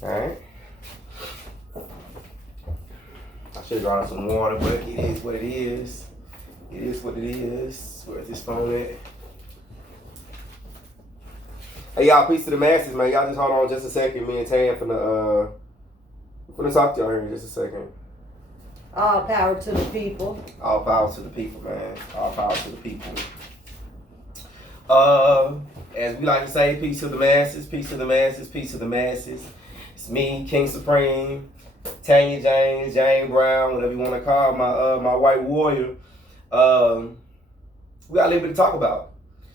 Alright. I should have brought some water, but it is what it is. It is what it is. Where's this phone at? Hey y'all, peace to the masses, man. Y'all just hold on just a second. Me and Tam finna talk to y'all here in just a second. All power to the people. All power to the people, man. All power to the people. As we like to say, peace to the masses, peace to the masses, peace to the masses. It's me, King Supreme, Tanya James, Jane Brown, whatever you want to call my white warrior. We got a little bit to talk about.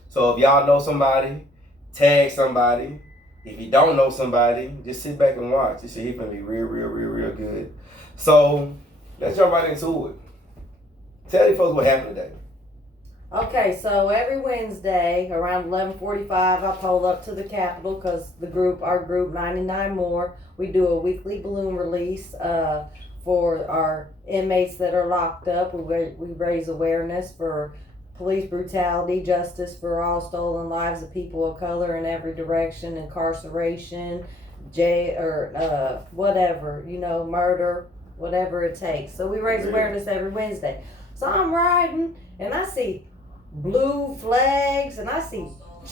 So if y'all know somebody, tag somebody. If you don't know somebody, just sit back and watch. This shit gonna be real good. So let's jump right into it. Tell you folks what happened today. Okay, so every Wednesday around 11:45, I pull up to the Capitol because our group 99 More, we do a weekly balloon release for our inmates that are locked up. We raise awareness for police brutality, justice for all stolen lives of people of color in every direction, incarceration, jail, or whatever, murder, whatever it takes. So we raise awareness every Wednesday. So I'm riding and I see blue flags and I see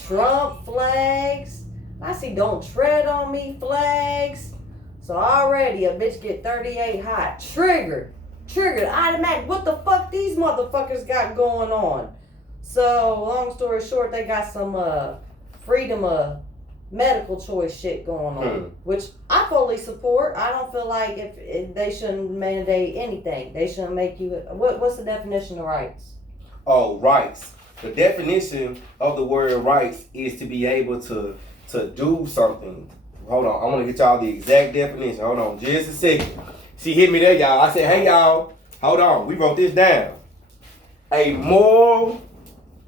Trump flags. I see don't tread on me flags. So already a bitch get 38 hot. Triggered, automatic. What the fuck these motherfuckers got going on? So long story short, they got some freedom of medical choice shit going on, which I fully support. I don't feel like if they shouldn't mandate anything. They shouldn't make you. What's the definition of rights? Oh, rights. The definition of the word rights is to be able to do something. Hold on, I want to get y'all the exact definition. Hold on, just a second. She hit me there, y'all. I said, hey, y'all, hold on. We wrote this down. A moral,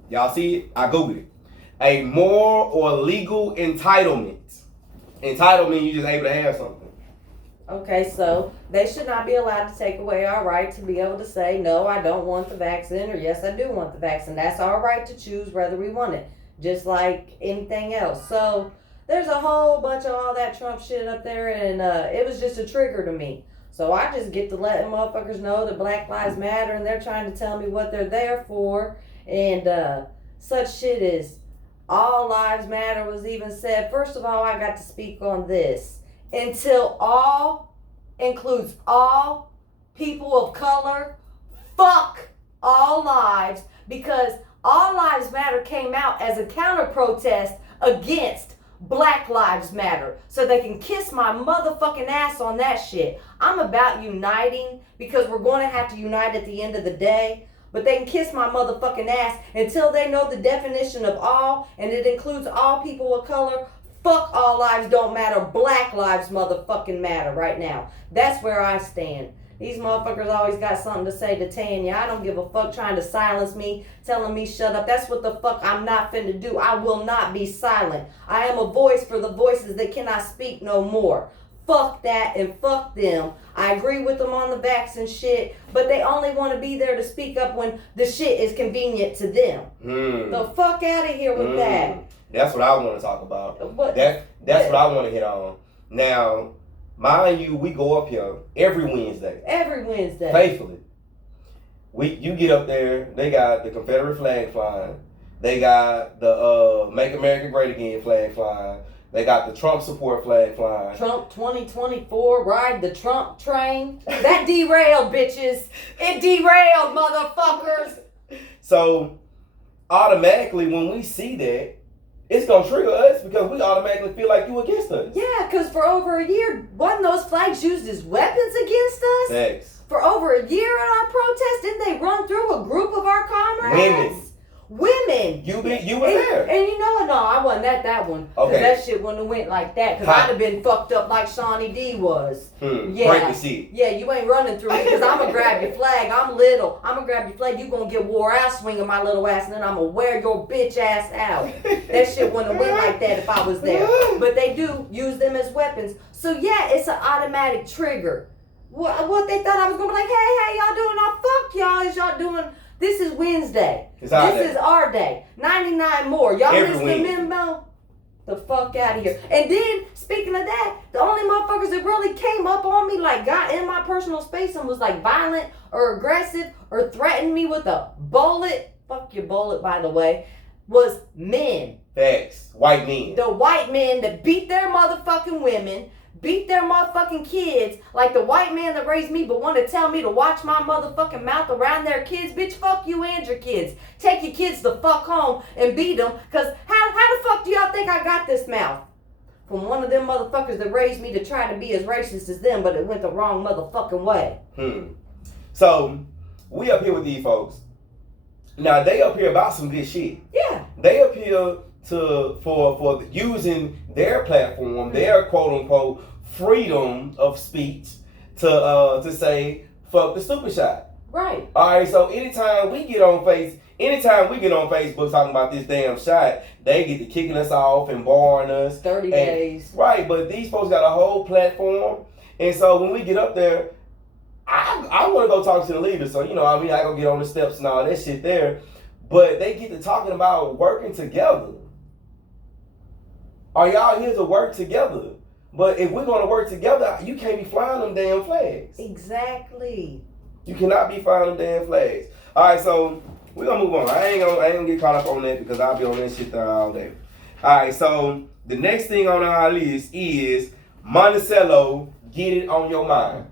y'all see it? I Googled it. A moral or legal entitlement. Entitlement, you just able to have something. Okay, so they should not be allowed to take away our right to be able to say, no, I don't want the vaccine, or yes, I do want the vaccine. That's our right to choose whether we want it, just like anything else. So there's a whole bunch of all that Trump shit up there, and it was just a trigger to me. So I just get to let motherfuckers know that Black Lives Matter, and they're trying to tell me what they're there for, and such shit as all lives matter was even said. First of all, I got to speak on this. Until all includes all people of color, fuck all lives, because all lives matter came out as a counter protest against Black Lives Matter. So they can kiss my motherfucking ass on that shit. I'm about uniting because we're going to have to unite at the end of the day. But they can kiss my motherfucking ass until they know the definition of all, and it includes all people of color. Fuck all lives don't matter. Black lives motherfucking matter right now. That's where I stand. These motherfuckers always got something to say to Tanya. I don't give a fuck trying to silence me, telling me shut up. That's what the fuck I'm not finna do. I will not be silent. I am a voice for the voices that cannot speak no more. Fuck that and fuck them. I agree with them on the vaccine shit, but they only want to be there to speak up when the shit is convenient to them. The fuck out of here with that. That's what I want to talk about. That's what I want to hit on. Now, mind you, we go up here every Wednesday. Every Wednesday. Faithfully. You get up there, they got the Confederate flag flying. They got the Make America Great Again flag flying. They got the Trump support flag flying. Trump 2024, ride the Trump train. That derailed, bitches. It derailed, motherfuckers. So, automatically, when we see that, it's going to trigger us because we automatically feel like you against us. Yeah, because for over a year, wasn't those flags used as weapons against us? Thanks. For over a year at our protest, didn't they run through a group of our comrades? Women. You were there. And you know, no, I wasn't at that one. Okay. That shit wouldn't have went like that. Because I'd have been fucked up like Shawnee D was. Yeah. Break the seat. Yeah, you ain't running through me because I'm going to grab your flag. I'm little. I'm going to grab your flag. You going to get wore out swinging my little ass, and then I'm going to wear your bitch ass out. That shit wouldn't have went like that if I was there. But they do use them as weapons. So yeah, it's an automatic trigger. What they thought I was going to be like, hey, how y'all doing? Oh, fuck y'all. Is y'all doing... This is Wednesday. This is our day. 99 more. Y'all missed the memo? The fuck out of here. And then, speaking of that, the only only motherfuckers that really came up on me, like got in my personal space and was like violent or aggressive or threatened me with a bullet, fuck your bullet by the way, was men. Facts. White men. The white men that beat their motherfucking women, beat their motherfucking kids, like the white man that raised me but want to tell me to watch my motherfucking mouth around their kids. Bitch, fuck you and your kids. Take your kids the fuck home and beat them, because how the fuck do y'all think I got this mouth? From one of them motherfuckers that raised me to try to be as racist as them, but it went the wrong motherfucking way. So, we up here with these folks. Now, they up here about some good shit. Yeah. They up here for using their platform, their quote unquote freedom of speech to say fuck the stupid shot. Right. All right. So anytime we get on Facebook talking about this damn shot, they get to kicking us off and barring us. 30 days. Right. But these folks got a whole platform, and so when we get up there, I want to go talk to the leaders. So you know, I go get on the steps and all that shit there. But they get to talking about working together. Are y'all here to work together? But if we're going to work together, you can't be flying them damn flags. Exactly. You cannot be flying them damn flags. All right, so we're going to move on. I ain't gonna get caught up on that because I'll be on that shit there all day. All right, so the next thing on our list is Monticello, get it on your mind.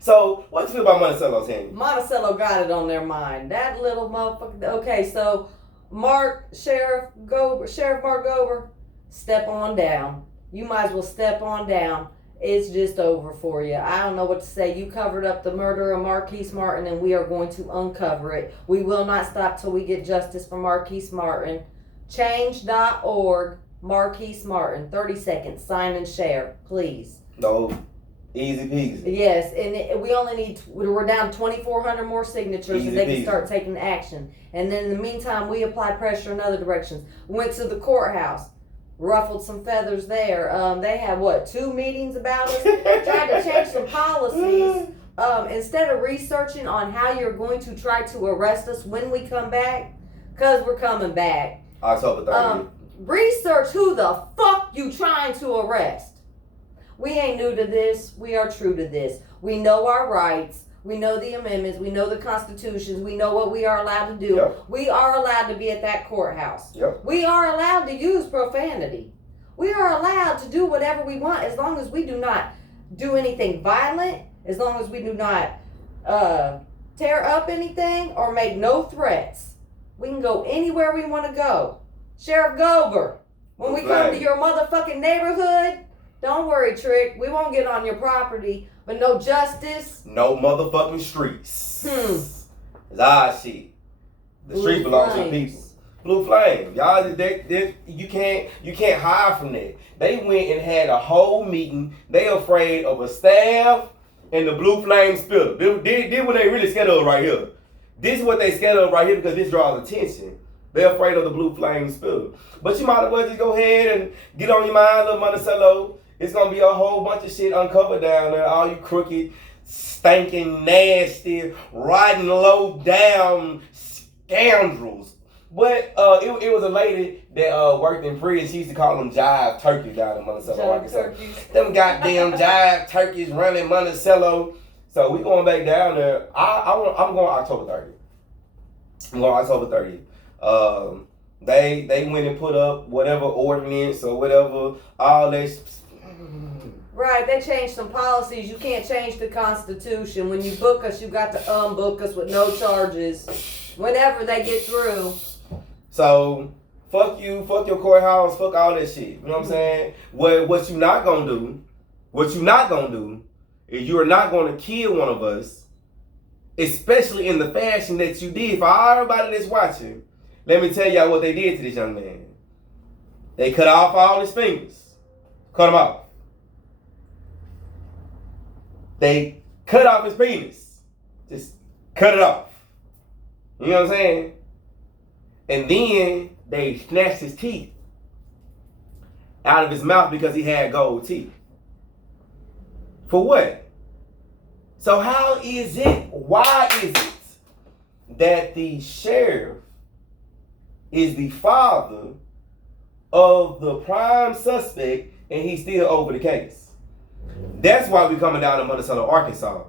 So, what you feel about Monticello, Tammy? Monticello got it on their mind. That little motherfucker. Okay, so Sheriff Mark Gober, step on down. You might as well step on down. It's just over for you. I don't know what to say. You covered up the murder of Marquise Martin, and we are going to uncover it. We will not stop till we get justice for Marquise Martin. Change.org, Marquise Martin. 30 seconds. Sign and share, please. No. Easy peasy. Yes, and we're down 2,400 more signatures, Easy and they peasy. can start taking action. And then in the meantime, we apply pressure in other directions. Went to the courthouse, ruffled some feathers there. They had 2 meetings about us, tried to change some policies. Instead of researching on how you're going to try to arrest us when we come back, because we're coming back. October 30th. Research who the fuck you trying to arrest. We ain't new to this. We are true to this. We know our rights. We know the amendments. We know the constitutions. We know what we are allowed to do. Yep. We are allowed to be at that courthouse. Yep. We are allowed to use profanity. We are allowed to do whatever we want as long as we do not do anything violent, as long as we do not tear up anything or make no threats. We can go anywhere we want to go. Sheriff Gober, when we come to your motherfucking neighborhood, don't worry, Trick. We won't get on your property, but no justice. No motherfucking streets. It's our shit. The street belongs to the people. Blue flame, y'all. You can't hide from that. They went and had a whole meeting. They afraid of a staff and the blue flame spitter. This what they really scared of right here. This is what they scared of right here because this draws attention. They're afraid of the blue flame spitter. But you might as well just go ahead and get on your mind, little Monticello. It's going to be a whole bunch of shit uncovered down there. All you crooked, stinking, nasty, rotten, low down scoundrels. But it was a lady that worked in prison. She used to call them jive turkeys down in Monticello, Arkansas. Them goddamn jive turkeys running Monticello. So we going back down there. I'm going October 30th. I'm going October 30th. They went and put up whatever ordinance or whatever, all that. Right, they changed some policies. You can't change the Constitution. When you book us, you got to unbook us with no charges whenever they get through. So, fuck you, fuck your courthouse, fuck all that shit. You know what I'm saying? What you not gonna do is you are not gonna kill one of us, especially in the fashion that you did. For everybody that's watching, let me tell y'all what they did to this young man. They cut off all his fingers. Cut them off. They cut off his penis. Just cut it off. You know what I'm saying? And then they snatched his teeth out of his mouth because he had gold teeth. For what? So why is it that the sheriff is the father of the prime suspect, and he's still over the case. That's why we coming down to Monticello, Arkansas.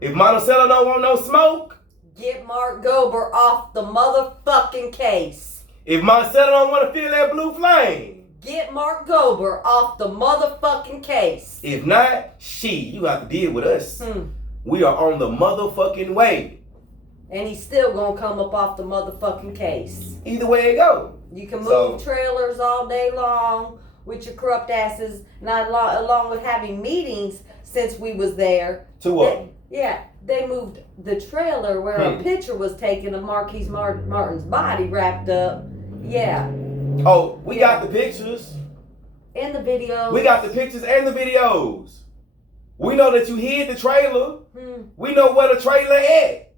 If Monticello don't want no smoke, get Mark Gober off the motherfucking case. If Monticello don't want to feel that blue flame, get Mark Gober off the motherfucking case. If not, you have to deal with us. We are on the motherfucking way. And he's still gonna come up off the motherfucking case. Either way it go. You can move trailers all day long with your corrupt asses, not along with having meetings since we was there. They moved the trailer where a picture was taken of Marquise Martin's body wrapped up. Yeah. Oh, we got the pictures. And the videos. We got the pictures and the videos. We know that you hid the trailer. We know where the trailer at.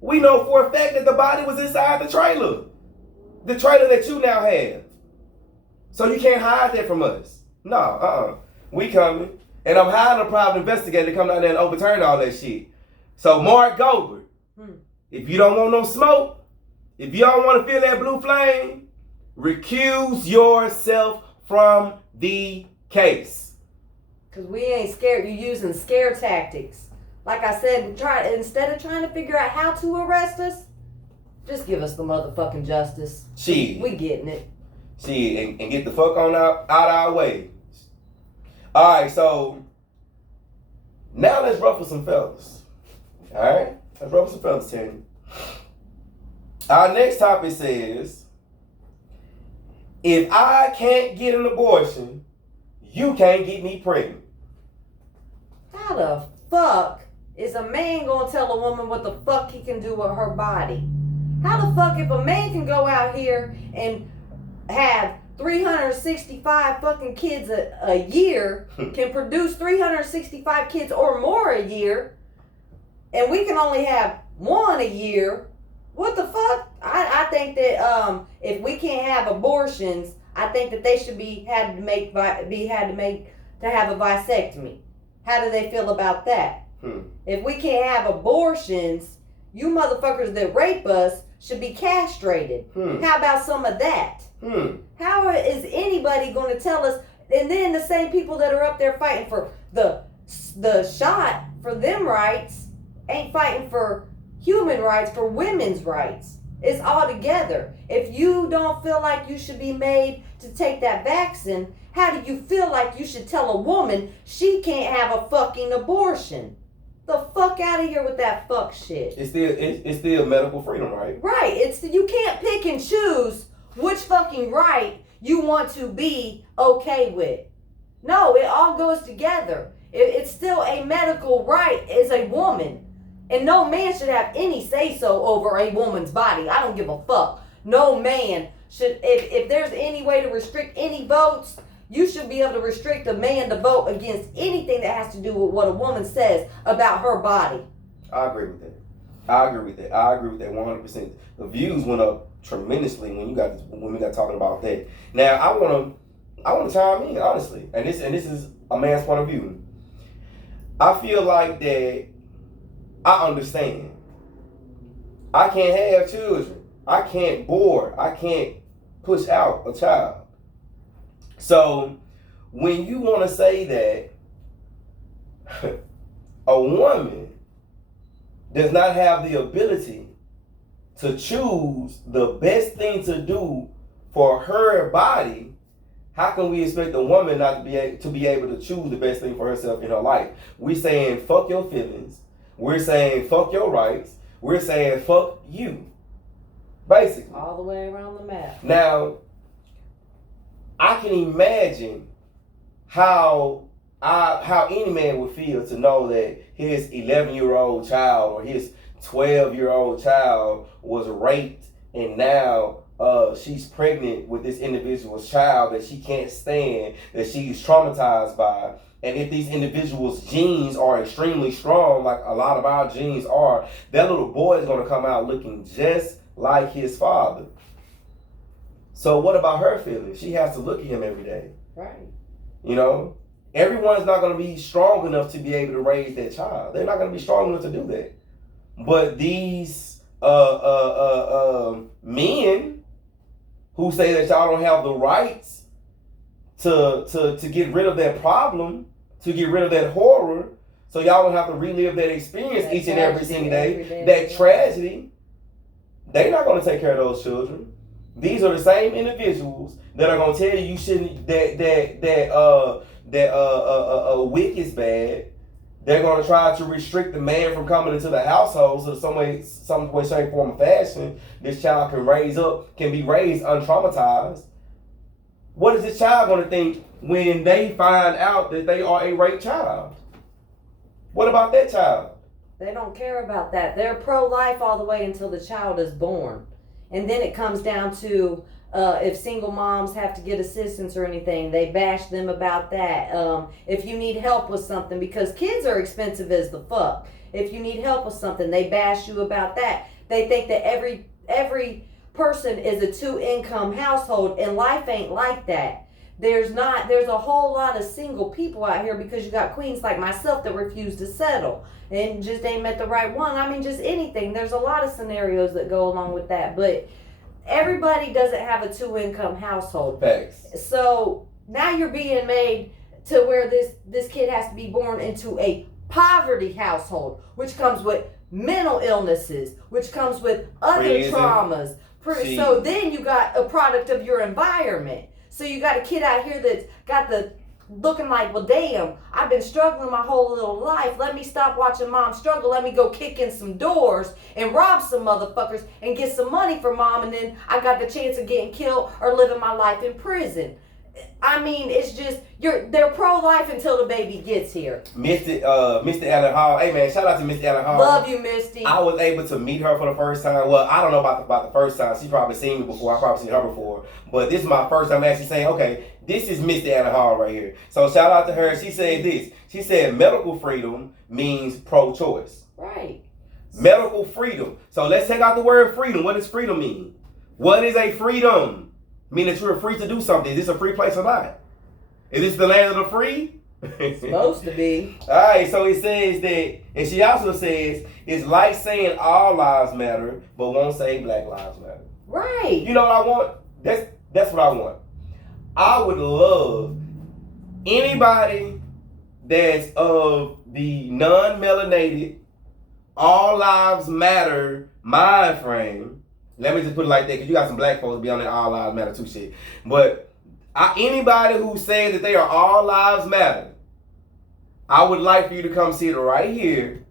We know for a fact that the body was inside the trailer. The trailer that you now have. So you can't hide that from us. No, we coming. And I'm hiring a private investigator to come down there and overturn all that shit. So Mark Gober, if you don't want no smoke, if you don't want to feel that blue flame, recuse yourself from the case. Because we ain't scared. You're using scare tactics. Like I said, instead of trying to figure out how to arrest us, just give us the motherfucking justice. We getting it. And get the fuck on out our way. All right, so now let's ruffle some feathers. All right, let's ruffle some feathers, Tanya. Our next topic says, if I can't get an abortion, you can't get me pregnant. How the fuck is a man gonna tell a woman what the fuck he can do with her body? How the fuck if a man can go out here and have 365 fucking kids a year, can produce 365 kids or more a year, and we can only have one a year? What the fuck? I think that if we can't have abortions, I think that they should had to have a vasectomy. How do they feel about that? If we can't have abortions, you motherfuckers that rape us should be castrated. How about some of that? How is anybody going to tell us? And then the same people that are up there fighting for the shot for them rights ain't fighting for human rights, for women's rights. It's all together. If you don't feel like you should be made to take that vaccine, how do you feel like you should tell a woman she can't have a fucking abortion? The fuck out of here with that fuck shit. It's still medical freedom, right? Right. You can't pick and choose which fucking right you want to be okay with. No, it all goes together. It's still a medical right as a woman. And no man should have any say-so over a woman's body. I don't give a fuck. No man should, if there's any way to restrict any votes, you should be able to restrict a man to vote against anything that has to do with what a woman says about her body. I agree with that. I agree with that 100%. The views went up tremendously when we got talking about that. Now I wanna chime in, honestly. And this is a man's point of view. I feel like that I understand. I can't have children. I can't bore. I can't push out a child. So when you want to say that a woman does not have the ability to choose the best thing to do for her body, how can we expect a woman not to be able to choose the best thing for herself in her life? We're saying fuck your feelings. We're saying fuck your rights. We're saying fuck you. Basically. All the way around the map. Now, I can imagine how any man would feel to know that his 11-year-old child or his 12-year-old child was raped, and now she's pregnant with this individual's child that she can't stand, that she's traumatized by. And if these individuals' genes are extremely strong, like a lot of our genes are, that little boy is going to come out looking just like his father. So what about her feelings? She has to look at him every day. Right. You know? Everyone's not going to be strong enough to be able to raise that child. They're not going to be strong enough to do that. But these men who say that y'all don't have the rights to get rid of that problem, to get rid of that horror, so y'all don't have to relive that experience each and every single day, that tragedy. They're not going to take care of those children. These are the same individuals that are going to tell you shouldn't that wick is bad. They're going to try to restrict the man from coming into the household, so some way, shape, form, or fashion, this child can be raised untraumatized. What is this child going to think when they find out that they are a raped child? What about that child? They don't care about that. They're pro-life all the way until the child is born. And then it comes down to if single moms have to get assistance or anything, they bash them about that. If you need help with something, because kids are expensive as the fuck. If you need help with something, they bash you about that. They think that every person is a 2-income household, and life ain't like that. There's a whole lot of single people out here, because you got queens like myself that refuse to settle and just ain't met the right one. I mean, just anything. There's a lot of scenarios that go along with that, but everybody doesn't have a 2-income household. Thanks. So now you're being made to where this kid has to be born into a poverty household, which comes with mental illnesses, which comes with other traumas. So then you got a product of your environment. So you got a kid out here that's got the looking like, well, damn, I've been struggling my whole little life. Let me stop watching mom struggle. Let me go kick in some doors and rob some motherfuckers and get some money for mom. And then I got the chance of getting killed or living my life in prison. I mean, it's just, they're pro-life until the baby gets here. Mr. Allen Hall. Hey, man, shout out to Mr. Allen Hall. Love you, Misty. I was able to meet her for the first time. Well, I don't know about the first time. She's probably seen me before. I probably seen her before. But this is my first time actually saying, okay, this is Mr. Allen Hall right here. So shout out to her. She said this. She said medical freedom means pro-choice. Right. Medical freedom. So let's take out the word freedom. What does freedom mean? What is a freedom? Mean that you're free to do something. Is this a free place or not? Is this the land of the free? It's supposed to be. Alright, so it says that, and she also says, it's like saying all lives matter, but won't say Black Lives Matter. Right. You know what I want? That's what I want. I would love anybody that's of the non-melanated, all lives matter mind frame. Let me just put it like that, because you got some black folks be on that all lives matter too shit. But anybody who says that they are all lives matter, I would like for you to come sit right here,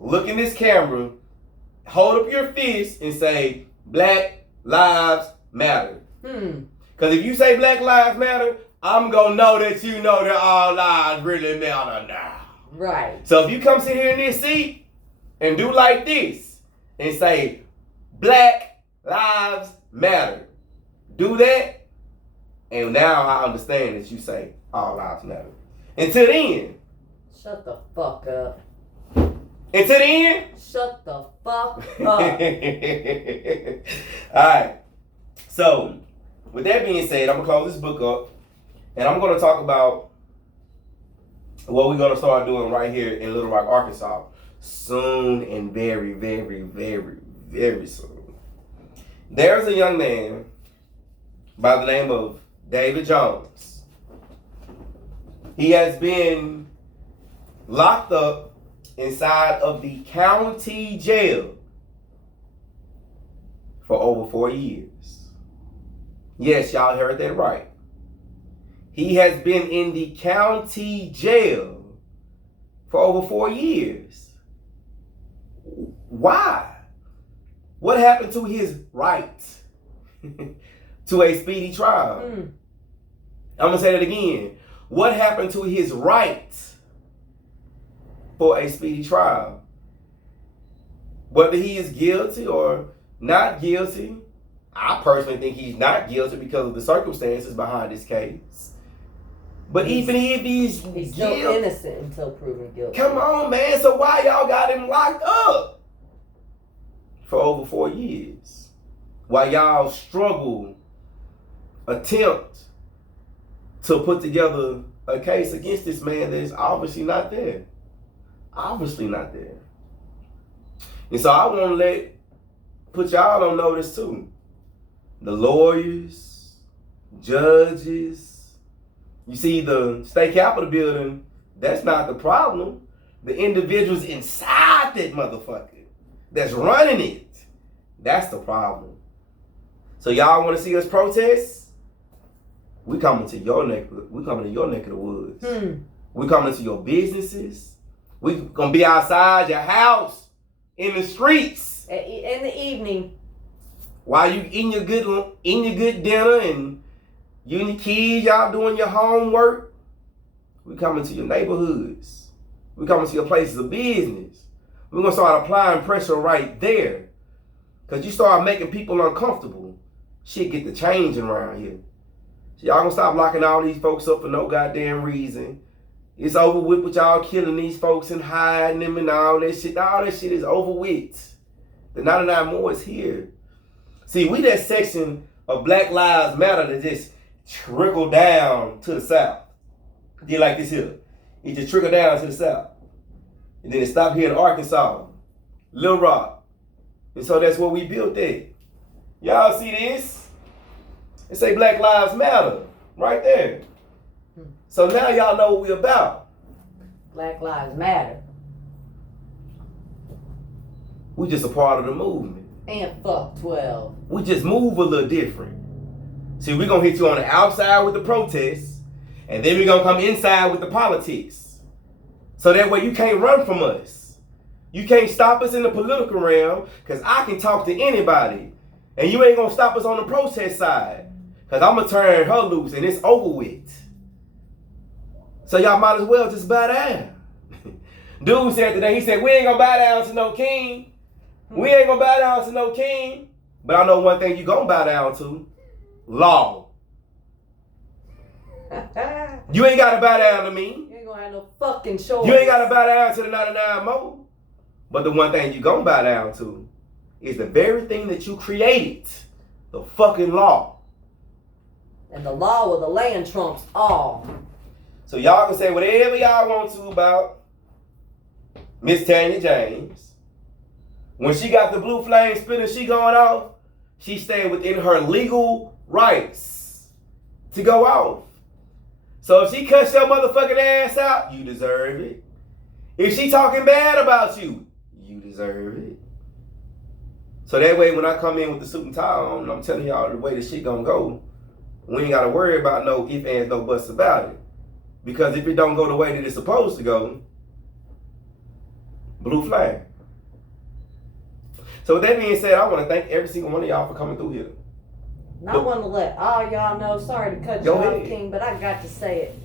look in this camera, hold up your fist and say, Black Lives Matter. Because if you say Black Lives Matter, I'm going to know that you know that all lives really matter now. Right. So if you come sit here in this seat and do like this and say, Black Lives Matter. Do that, and now I understand that you say all lives matter. Until then, shut the fuck up. Until then, shut the fuck up. Alright. So, with that being said, I'm gonna close this book up, and I'm gonna talk about what we're gonna start doing right here in Little Rock, Arkansas, soon and very, very, very, very soon. There's a young man by the name of David Jones. He has been locked up inside of the county jail for over 4 years. Yes, y'all heard that right. He has been in the county jail for over 4 years. Why? What happened to his right to a speedy trial? I'm going to say that again. What happened to his right for a speedy trial? Whether he is guilty or not guilty, I personally think he's not guilty because of the circumstances behind this case. But even if he's still innocent until proven guilty. Come on, man. So why y'all got him locked up for over 4 years? While y'all attempt to put together a case against this man that is obviously not there. Obviously not there. And so I want to put y'all on notice too. the lawyers, judges. You see, the state capitol building, that's not the problem. The individuals inside that motherfucker that's running it, that's the problem. So y'all want to see us protest? We coming to your neck. We coming to your neck of the woods. We coming to your businesses. We gonna be outside your house, in the streets, in the evening, while you eating your good dinner, and you and your kids, y'all doing your homework. We coming to your neighborhoods. We coming to your places of business. We're gonna start applying pressure right there, cause you start making people uncomfortable. Shit get the changing around here. So y'all gonna stop locking all these folks up for no goddamn reason. It's over with y'all killing these folks and hiding them and all that shit. All that shit is over with. The 99 more is here. See, we that section of Black Lives Matter that just trickle down to the South. Did like this here. It just trickled down to the South. And then it stopped here in Arkansas, Little Rock. And so that's where we built that. Y'all see this? It say Black Lives Matter right there. So now y'all know what we about. Black Lives Matter. We just a part of the movement. And fuck 12. We just move a little different. See, we gonna hit you on the outside with the protests, and then we gonna come inside with the politics. So that way you can't run from us. You can't stop us in the political realm, because I can talk to anybody. And you ain't gonna stop us on the protest side, because I'm gonna turn her loose and it's over with. So y'all might as well just bow down. Dude said today, he said, we ain't gonna bow down to no king. We ain't gonna bow down to no king. But I know one thing you gonna bow down to. Law. You ain't gotta bow down to me. You ain't gonna have no fucking choice. You ain't gotta bow down to the 99 more. But the one thing you gonna bow down to is the very thing that you created. The fucking law. And the law of the land trumps all. So y'all can say whatever y'all want to about Miss Tanya James. When she got the blue flame spinning, she going off, she stayed within her legal rights to go off. So if she cuts your motherfucking ass out, you deserve it. If she talking bad about you, you deserve it. So that way when I come in with the suit and tie on, I'm telling y'all the way the shit gonna go. We ain't gotta worry about no ifs, ands, no buts about it. Because if it don't go the way that it's supposed to go, blue flag. So with that being said, I want to thank every single one of y'all for coming through here. And I want to let all y'all know, sorry to cut you Go off, ahead. King, but I got to say it.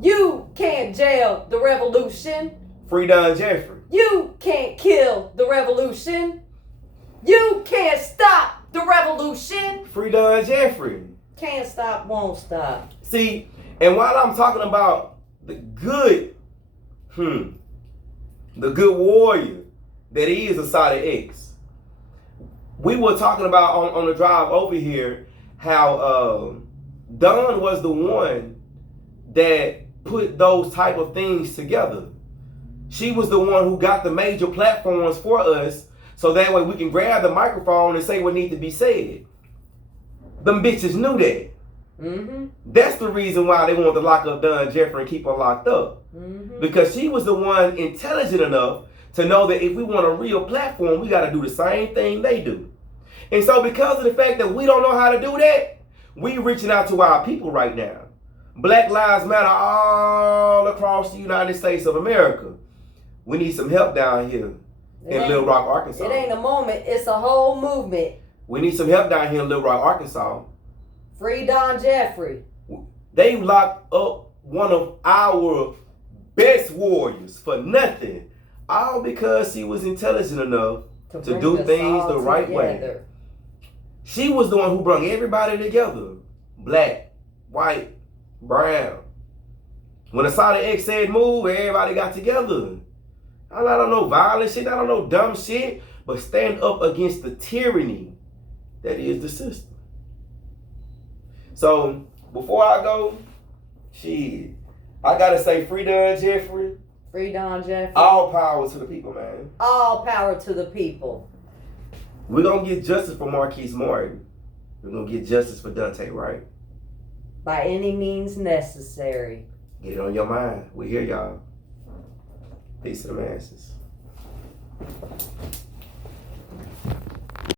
You can't jail the revolution. Free Don Jeffrey. You can't kill the revolution. You can't stop the revolution. Free Don Jeffrey. Can't stop, won't stop. See, and while I'm talking about the good warrior that is Asada X, we were talking about on the drive over here how Don was the one that put those type of things together. She was the one who got the major platforms for us, so that way we can grab the microphone and say what needs to be said. Them bitches knew that. Mm-hmm. That's the reason why they wanted to lock up Don Jeffrey and keep her locked up. Mm-hmm. Because she was the one intelligent enough to know that if we want a real platform, we got to do the same thing they do. And so because of the fact that we don't know how to do that, we reaching out to our people right now. Black Lives Matter all across the United States of America. We need some help down here in Little Rock, Arkansas. It ain't a moment, it's a whole movement. We need some help down here in Little Rock, Arkansas. Free Don Jeffrey. They locked up one of our best warriors for nothing. All because she was intelligent enough to do things the right way. She was the one who brought everybody together. Black, white, brown. When Asada X said move, everybody got together. I don't know violent shit, I don't know dumb shit, but stand up against the tyranny that is the system. So, before I go, shit, I gotta say free Don Jeffrey. Free Don Jeffrey. All power to the people, man. All power to the people. We're gonna get justice for Marquise Martin. We're gonna get justice for Dante, right? By any means necessary. Get it on your mind. We hear y'all. Peace to the masses.